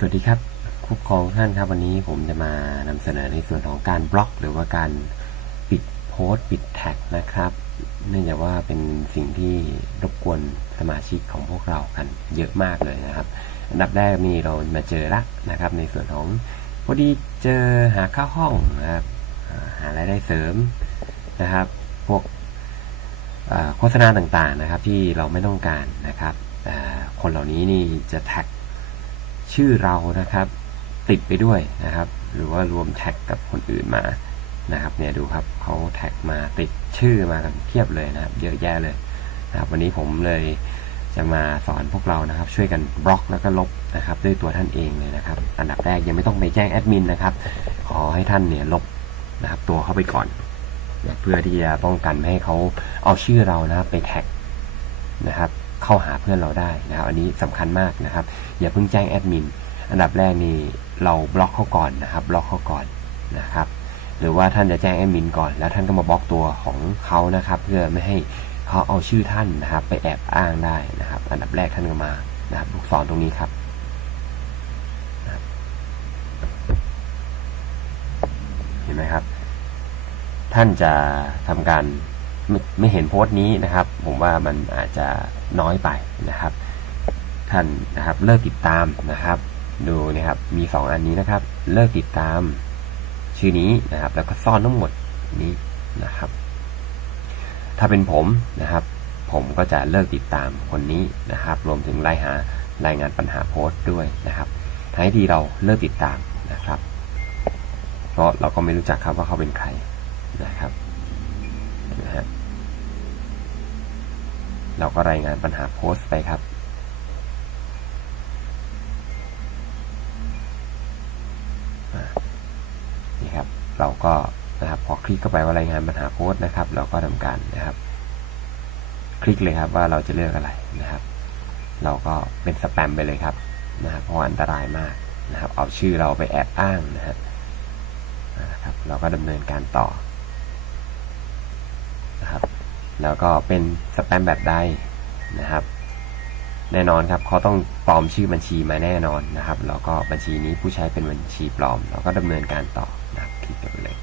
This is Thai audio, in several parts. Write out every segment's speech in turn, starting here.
สวัสดีครับผู้กครองท่านครับวันนี้ผมจะมานำเสนอในส่วนของการบล็อก หรือว่าการปิดโพสต์ปิดแท็กนะครับ เนื่องจากว่าเป็นสิ่งที่รบกวนสมาชิกของพวกเรากันเยอะมากเลยนะครับ อันดับแรกนี่เรามาเจอละนะครับ ในส่วนของพอดีเจอหาค่าห้องนะครับหารายได้เสริมนะครับ พวกโฆษณาต่างๆนะครับ ที่เราไม่ต้องการนะครับคนเหล่านี้นี่จะแท็ก ชื่อเรานะครับ ติดไปด้วยนะครับ หรือว่ารวมแท็กกับคนอื่นมานะครับเนี่ยดูครับเขาแท็กมาติดชื่อมากันเพียบเลยนะครับ เยอะแยะเลยนะครับวันนี้ผมเลยจะมาสอนพวกเรานะครับ ช่วยกันบล็อกแล้วก็ลบนะครับ ด้วยตัวท่านเองเลยนะครับ อันดับแรกยังไม่ต้องไปแจ้งแอดมินนะครับ ขอให้ท่านเนี่ยลบนะครับ ตัวเข้าไปก่อนเพื่อที่จะป้องกันไม่ให้เขาเอาชื่อเรานะครับไปแท็กนะครับ เข้าหาเพื่อนเราได้นะครับ อันนี้สำคัญมากนะครับ อย่าเพิ่งแจ้งแอดมิน อันดับแรกนี่เราบล็อกเขาก่อนนะครับ บล็อกเขาก่อนนะครับ หรือว่าท่านจะแจ้งแอดมินก่อน แล้วท่านก็มาบล็อกตัวของเขานะครับ เพื่อไม่ให้เขาเอาชื่อท่านนะครับ ไปแอบอ้างได้นะครับ อันดับแรกท่านก็มานะครับลูกศรตรงนี้ครับนะครับเห็นไหมครับ ท่านจะทำการ ไม่ไม่เห็นโพสต์นี้นะครับ ผมว่ามันอาจจะน้อยไปนะครับ ท่านนะครับเลิกติดตามนะครับ ดูนะครับมีสองอันนี้นะครับ เลิกติดตามชื่อนี้นะครับ แล้วก็ซ่อนทั้งหมดนี้นะครับ ถ้าเป็นผมนะครับ ผมก็จะเลิกติดตามคนนี้นะครับ รวมถึงรายหารายงานปัญหาโพสต์ด้วยนะครับท้ายทีเราเลิกติดตามนะครับ เพราะเราก็ไม่รู้จักครับว่าเขาเป็นใครนะครับ เราก็รายงานปัญหาโพสต์ไปครับ นี่ครับ เราก็นะครับพอคลิกเข้าไปว่ารายงานปัญหาโพสต์นะครับ เราก็ทำการนะครับ คลิกเลยครับว่าเราจะเลือกอะไรนะครับ เราก็เป็นสแปมไปเลยครับนะครับเพราะอันตรายมากนะครับ เอาชื่อเราไปแอบอ้างนะฮะนะครับ เราก็ดำเนินการต่อ แล้วก็เป็นสแปมแบบใดนะครับ แน่นอนครับเขาต้องปลอมชื่อบัญชีมาแน่นอนนะครับ แล้วก็บัญชีนี้ผู้ใช้เป็นบัญชีปลอมเราก็ดำเนินการต่อนะครับคลิกไปเลย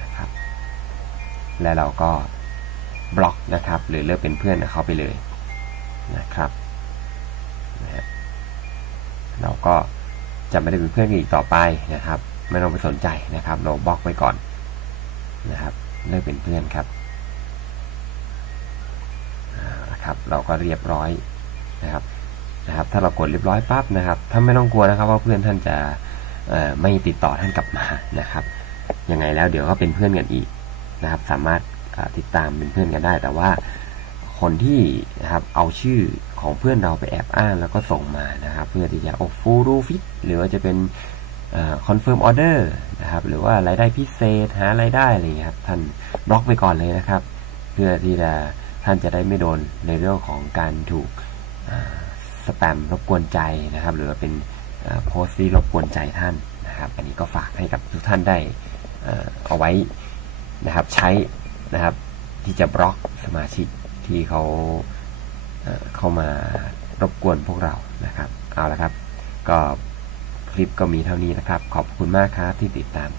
นะครับ และเราก็บล็อกนะครับ หรือเลิกเป็นเพื่อนเขาไปเลยนะครับนะฮะเราก็จะไม่ได้เป็นเพื่อนกันอีกต่อไปนะครับ ไม่ต้องไปสนใจนะครับ เราบล็อกไว้ก่อนนะครับ เลิกเป็นเพื่อนครับนะครับ เราก็เรียบร้อยนะครับนะครับ ถ้าเรากดเรียบร้อยปั๊บนะครับท่านไม่ต้องกลัวนะครับ ว่าเพื่อนท่านจะไม่ติดต่อท่านกลับมานะครับยังไงแล้วเดี๋ยวก็เป็นเพื่อนกันอีกนะครับ สามารถติดตามเป็นเพื่อนกันได้ แต่ว่าคนที่นะครับเอาชื่อของเพื่อนเราไปแอบอ้างแล้วก็ส่งมานะครับ เพื่อที่จะโอ้ฟูรูฟิตหรือว่าจะเป็น คอนเฟิร์มออเดอร์นะครับหรือว่ารายได้พิเศษหารายได้อะไรเงี้ยครับท่านบล็อกไปก่อนเลยนะครับ เพื่อที่จะท่านจะได้ไม่โดนในเรื่องของการถูกสแปมรบกวนใจนะครับ หรือว่าเป็นโพสต์ที่รบกวนใจท่านนะครับ อันนี้ก็ฝากให้กับทุกท่านได้เอาไว้นะครับใช้นะครับที่จะบล็อกสมาชิกที่เขาเอ่อเข้ามารบกวนพวกเรานะครับ เอาละครับ ก็ คลิปก็มีเท่านี้นะครับ ขอบคุณมากครับที่ติดตาม